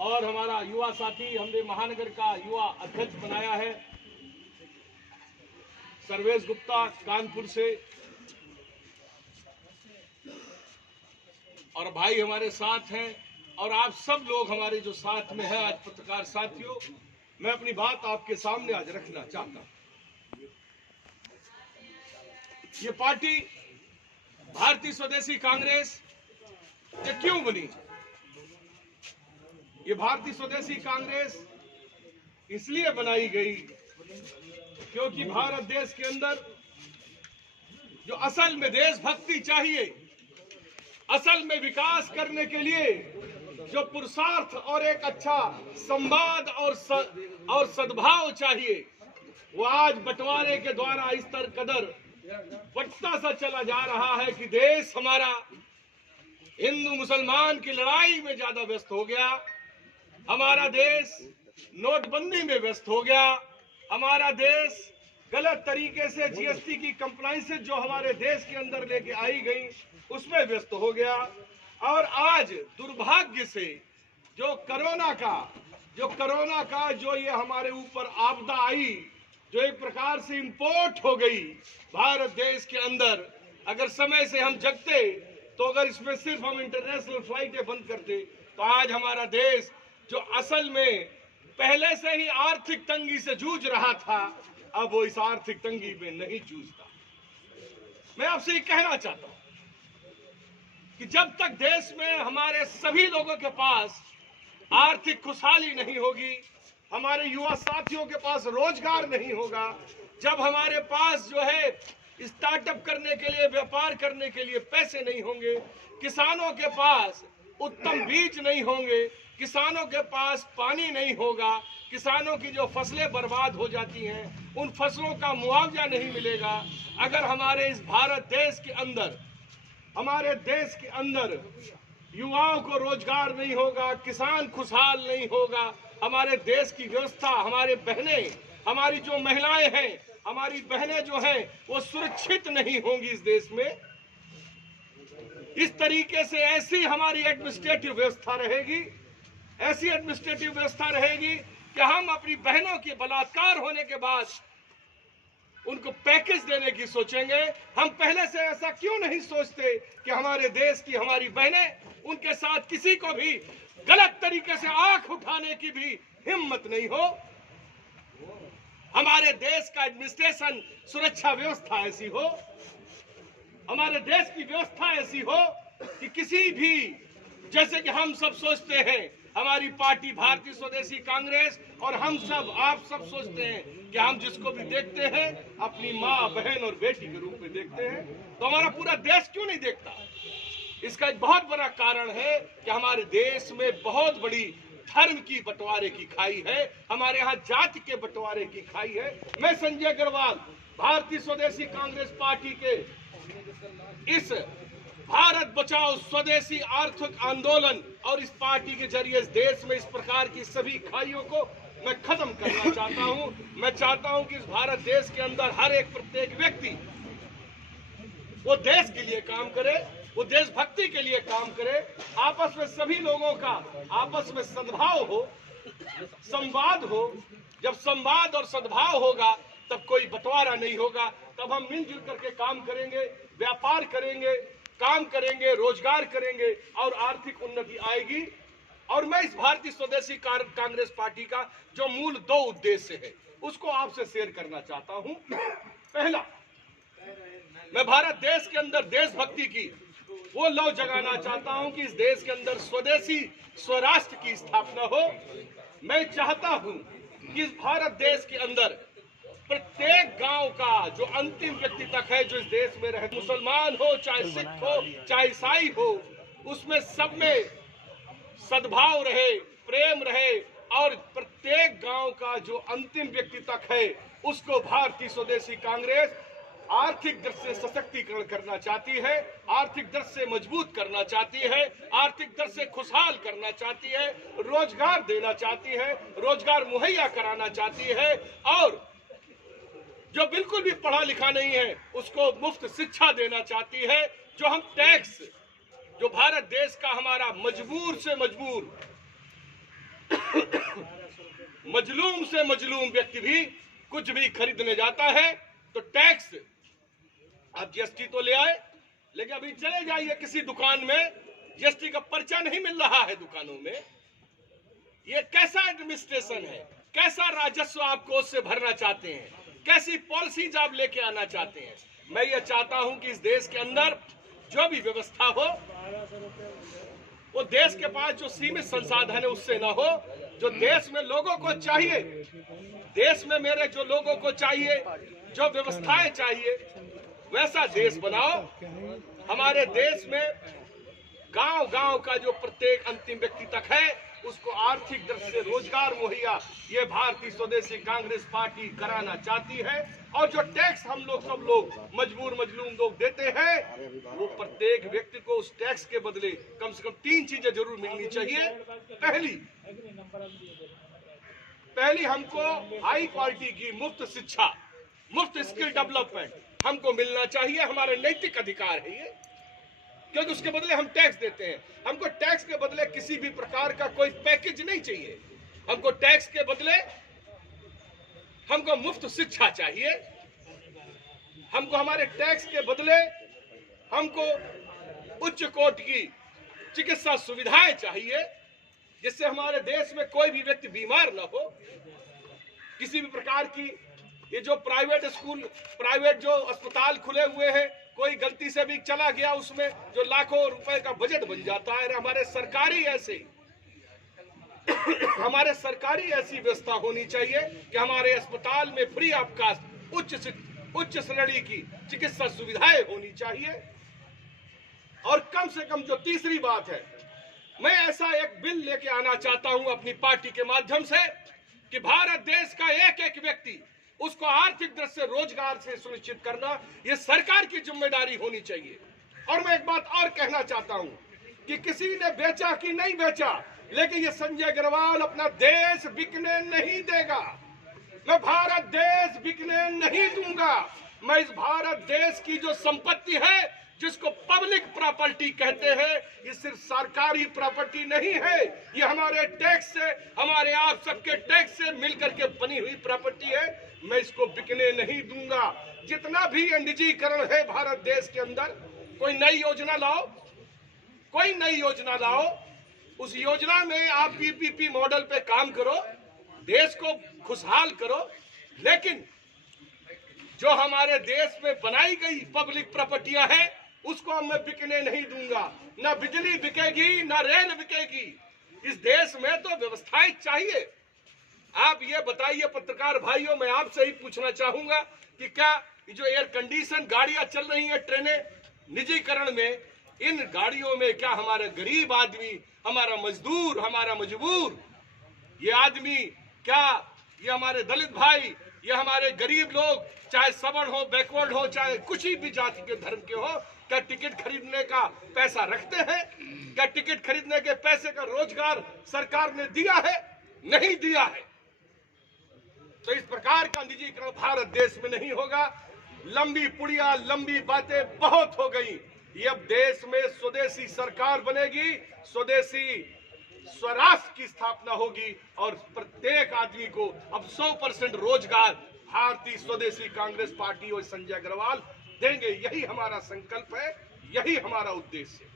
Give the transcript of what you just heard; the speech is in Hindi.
और हमारा युवा साथी हमने महानगर का युवा अध्यक्ष बनाया है सर्वेश गुप्ता कानपुर से, और भाई हमारे साथ हैं और आप सब लोग हमारे जो साथ में हैं आज पत्रकार साथियों, मैं अपनी बात आपके सामने आज रखना चाहता हूं। ये पार्टी भारतीय स्वदेशी कांग्रेस ये क्यों बनी? ये भारतीय स्वदेशी कांग्रेस इसलिए बनाई गई क्योंकि भारत देश के अंदर जो असल में देशभक्ति चाहिए, असल में विकास करने के लिए जो पुरुषार्थ और एक अच्छा संवाद और सद्भाव चाहिए, वो आज बंटवारे के द्वारा इस तरह कदर बढ़ता सा चला जा रहा है कि देश हमारा हिंदू मुसलमान की लड़ाई में ज्यादा व्यस्त हो गया, हमारा देश नोटबंदी में व्यस्त हो गया, हमारा देश गलत तरीके से जीएसटी की कंप्लाइंसेस जो हमारे देश के अंदर लेके आई गई उसमें व्यस्त हो गया। और आज दुर्भाग्य से जो कोरोना का जो ये हमारे ऊपर आपदा आई, जो एक प्रकार से इंपोर्ट हो गई भारत देश के अंदर, अगर समय से हम जगते तो अगर इसमें सिर्फ हम इंटरनेशनल फ्लाइटें बंद करते तो आज हमारा देश जो असल में पहले से ही आर्थिक तंगी से जूझ रहा था, अब वो इस आर्थिक तंगी में नहीं जूझता। मैं आपसे ये कहना चाहता हूं कि जब तक देश में हमारे सभी लोगों के पास आर्थिक खुशहाली नहीं होगी, हमारे युवा साथियों के पास रोजगार नहीं होगा, जब हमारे पास जो है स्टार्टअप करने के लिए, व्यापार करने के लिए पैसे नहीं होंगे, किसानों के पास उत्तम बीज नहीं होंगे, किसानों के पास पानी नहीं होगा, किसानों की जो फसलें बर्बाद हो जाती हैं उन फसलों का मुआवजा नहीं मिलेगा, अगर हमारे इस भारत देश के अंदर, हमारे देश के अंदर युवाओं को रोजगार नहीं होगा, किसान खुशहाल नहीं होगा, हमारे देश की व्यवस्था, हमारे बहनें, हमारी जो महिलाएं हैं, हमारी बहनें जो हैं वो सुरक्षित नहीं होंगी इस देश में। इस तरीके से ऐसी हमारी एडमिनिस्ट्रेटिव व्यवस्था रहेगी, ऐसी एडमिनिस्ट्रेटिव व्यवस्था रहेगी कि हम अपनी बहनों के बलात्कार होने के बाद उनको पैकेज देने की सोचेंगे। हम पहले से ऐसा क्यों नहीं सोचते कि हमारे देश की हमारी बहनें, उनके साथ किसी को भी गलत तरीके से आंख उठाने की भी हिम्मत नहीं हो। हमारे देश का एडमिनिस्ट्रेशन, सुरक्षा व्यवस्था ऐसी हो, हमारे देश की व्यवस्था ऐसी हो कि किसी भी, जैसे कि हम सब सोचते हैं, हमारी पार्टी भारतीय स्वदेशी कांग्रेस और हम सब, आप सब सोचते हैं कि हम जिसको भी देखते हैं अपनी माँ, बहन और बेटी के रूप में देखते हैं, तो हमारा पूरा देश क्यों नहीं देखता? इसका एक बहुत बड़ा कारण है कि हमारे देश में बहुत बड़ी धर्म की बंटवारे की खाई है, हमारे यहाँ जाति के बंटवारे की खाई है। मैं संजय अग्रवाल भारतीय स्वदेशी कांग्रेस पार्टी के इस भारत बचाओ स्वदेशी आर्थिक आंदोलन और इस पार्टी के जरिए इस देश में इस प्रकार की सभी खाइयों को मैं खत्म करना चाहता हूं। मैं चाहता हूं कि इस भारत देश के अंदर हर एक प्रत्येक व्यक्ति वो देश के लिए काम करे, वो देशभक्ति के लिए काम करे, आपस में सभी लोगों का आपस में सद्भाव हो, संवाद हो। जब संवाद और सद्भाव होगा तब कोई बंटवारा नहीं होगा, तब हम मिलजुल करके काम करेंगे, व्यापार करेंगे, काम करेंगे, रोजगार करेंगे और आर्थिक उन्नति आएगी। और मैं इस भारतीय स्वदेशी कांग्रेस पार्टी का जो मूल 2 उद्देश्य है उसको आपसे शेयर करना चाहता हूं। पहला, मैं भारत देश के अंदर देशभक्ति की वो लौ जगाना चाहता हूं कि इस देश के अंदर स्वदेशी स्वराष्ट्र की स्थापना हो। मैं चाहता हूं कि इस भारत देश के अंदर प्रत्येक गांव का जो अंतिम व्यक्ति तक है जो इस देश में रहे, मुसलमान हो चाहे सिख हो चाहे ईसाई हो, उसमें सब में सद्भाव रहे, प्रेम रहे, और प्रत्येक गांव का जो अंतिम व्यक्ति तक है उसको भारतीय स्वदेशी कांग्रेस आर्थिक दृष्टि से सशक्तिकरण करना चाहती है, आर्थिक दृष्टि से मजबूत करना चाहती है, आर्थिक दृष्टि से खुशहाल करना चाहती है, रोजगार देना चाहती है, रोजगार मुहैया कराना चाहती है, और जो बिल्कुल भी पढ़ा लिखा नहीं है उसको मुफ्त शिक्षा देना चाहती है। जो हम टैक्स, जो भारत देश का हमारा मजबूर से मजबूर मजलूम से मजलूम व्यक्ति भी कुछ भी खरीदने जाता है तो टैक्स, आप जीएसटी तो ले आए, लेकिन अभी चले जाइए किसी दुकान में, जीएसटी का पर्चा नहीं मिल रहा है दुकानों में। ये कैसा एडमिनिस्ट्रेशन है? कैसा राजस्व आपको उससे भरना चाहते हैं? कैसी पॉलिसीज आप लेके आना चाहते हैं? मैं ये चाहता हूं कि इस देश के अंदर जो भी व्यवस्था हो वो देश के पास जो सीमित संसाधन है उससे ना हो। जो देश में लोगों को चाहिए, देश में मेरे जो लोगों को चाहिए, जो व्यवस्थाएं चाहिए, वैसा देश बनाओ। हमारे देश में गांव-गांव का जो प्रत्येक अंतिम व्यक्ति तक है उसको आर्थिक दृष्टि से रोजगार मुहैया ये भारतीय स्वदेशी कांग्रेस पार्टी कराना चाहती है। और जो टैक्स हम लोग सब लोग मजलूम लोग देते हैं, वो प्रत्येक व्यक्ति को उस टैक्स के बदले कम से कम 3 चीजें जरूर मिलनी चाहिए। पहली हमको हाई क्वालिटी की मुफ्त शिक्षा, मुफ्त स्किल डेवलपमेंट हमको मिलना चाहिए। हमारा नैतिक अधिकार है ये, क्योंकि उसके बदले हम टैक्स देते हैं। हमको टैक्स के बदले किसी भी प्रकार का कोई पैकेज नहीं चाहिए। हमको टैक्स के बदले हमको मुफ्त शिक्षा चाहिए। हमको हमारे टैक्स के बदले हमको उच्च कोटि की चिकित्सा सुविधाएं चाहिए, जिससे हमारे देश में कोई भी व्यक्ति बीमार न हो। किसी भी प्रकार की ये जो प्राइवेट स्कूल, प्राइवेट जो अस्पताल खुले हुए हैं, कोई गलती से भी चला गया उसमें जो लाखों रुपए का बजट बन जाता है। हमारे सरकारी ऐसी व्यवस्था होनी चाहिए कि हमारे अस्पताल में फ्री ऑफ कास्ट उच्च श्रेणी की चिकित्सा सुविधाएं होनी चाहिए। और कम से कम जो तीसरी बात है, मैं ऐसा एक बिल लेके आना चाहता हूं अपनी पार्टी के माध्यम से कि भारत देश का एक एक व्यक्ति उसको आर्थिक दृष्टि से रोजगार से सुनिश्चित करना ये सरकार की जिम्मेदारी होनी चाहिए। और मैं एक बात और कहना चाहता हूं कि किसी ने बेचा कि नहीं बेचा, लेकिन ये संजय अग्रवाल अपना देश बिकने नहीं देगा। मैं भारत देश बिकने नहीं दूंगा। मैं इस भारत देश की जो संपत्ति है, जिसको पब्लिक प्रॉपर्टी कहते हैं, ये सिर्फ सरकारी प्रॉपर्टी नहीं है, ये हमारे टैक्स से, हमारे आप सबके टैक्स से मिलकर के बनी हुई प्रॉपर्टी है। मैं इसको बिकने नहीं दूंगा। जितना भी निजीकरण है भारत देश के अंदर, कोई नई योजना लाओ, कोई नई योजना लाओ, उस योजना में आप पीपीपी मॉडल पे काम करो, देश को खुशहाल करो। लेकिन जो हमारे देश में बनाई गई पब्लिक प्रॉपर्टियां हैं, उसको मैं बिकने नहीं दूंगा। ना बिजली बिकेगी, ना रेल बिकेगी। इस देश में तो व्यवस्थाएं चाहिए। आप ये बताइए पत्रकार भाइयों, मैं आपसे ही पूछना चाहूंगा कि क्या जो एयर कंडीशन गाड़ियां चल रही हैं, ट्रेनें निजीकरण में, इन गाड़ियों में क्या हमारा गरीब आदमी, हमारा मजदूर, हमारा मजबूर ये आदमी, क्या ये हमारे दलित भाई, ये हमारे गरीब लोग, चाहे सवर्ण हो, बैकवर्ड हो, चाहे कुछ भी जाति के धर्म के हो, क्या टिकट खरीदने का पैसा रखते हैं? क्या टिकट खरीदने के पैसे का रोजगार सरकार ने दिया है? नहीं दिया है। तो इस प्रकार का निजीकरण भारत देश में नहीं होगा। लंबी पुड़िया, लंबी बातें बहुत हो गई। ये अब देश में स्वदेशी सरकार बनेगी, स्वदेशी स्वराष्ट्र की स्थापना होगी और प्रत्येक आदमी को अब 100% रोजगार भारतीय स्वदेशी कांग्रेस पार्टी और संजय अग्रवाल देंगे। यही हमारा संकल्प है, यही हमारा उद्देश्य है।